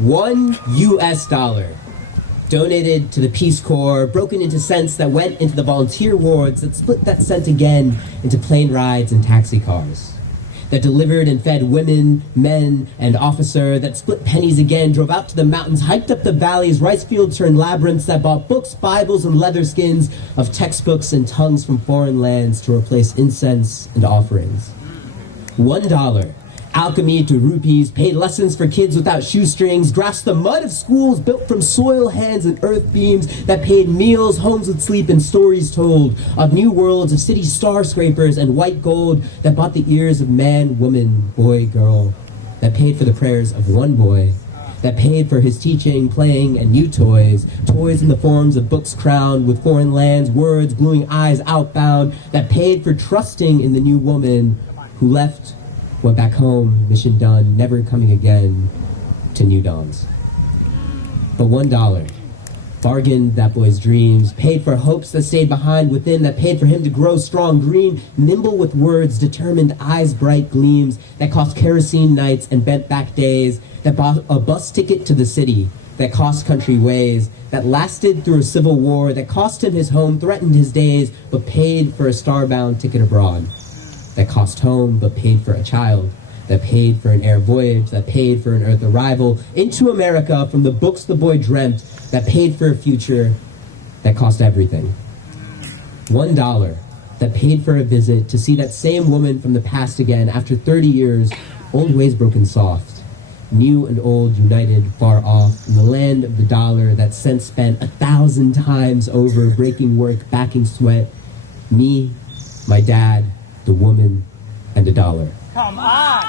$1 donated to the Peace Corps, broken into cents that went into the volunteer wards, that split that cent again into plane rides and taxi cars, that delivered and fed women, men, and officer, that split pennies again, drove out to the mountains, hiked up the valleys, rice fields turned labyrinths, that bought books, Bibles, and leather skins of textbooks and tongues from foreign lands to replace incense and offerings. $1. Alchemy to rupees, paid lessons for kids without shoestrings, grasped the mud of schools built from soil hands and earth beams, that paid meals, homes with sleep, and stories told of new worlds, of city skyscrapers and white gold, that bought the ears of man, woman, boy, girl, that paid for the prayers of one boy, that paid for his teaching, playing, and new toys, toys in the forms of books crowned with foreign lands, words, gluing eyes outbound, that paid for trusting in the new woman who left, went back home, mission done, never coming again to new dawns. But $1 bargained that boy's dreams, paid for hopes that stayed behind within, that paid for him to grow strong, green, nimble with words, determined, eyes bright gleams, that cost kerosene nights and bent back days, that bought a bus ticket to the city, that cost country ways, that lasted through a civil war, that cost him his home, threatened his days, but paid for a starbound ticket abroad, that cost home but paid for a child, that paid for an air voyage, that paid for an earth arrival into America from the books the boy dreamt, that paid for a future that cost everything. $1 that paid for a visit to see that same woman from the past again after 30 years, old ways broken soft, new and old united far off in the land of the dollar, that cent spent 1,000 times over, breaking work, backing sweat, me, my dad, the woman, and $1. Come on!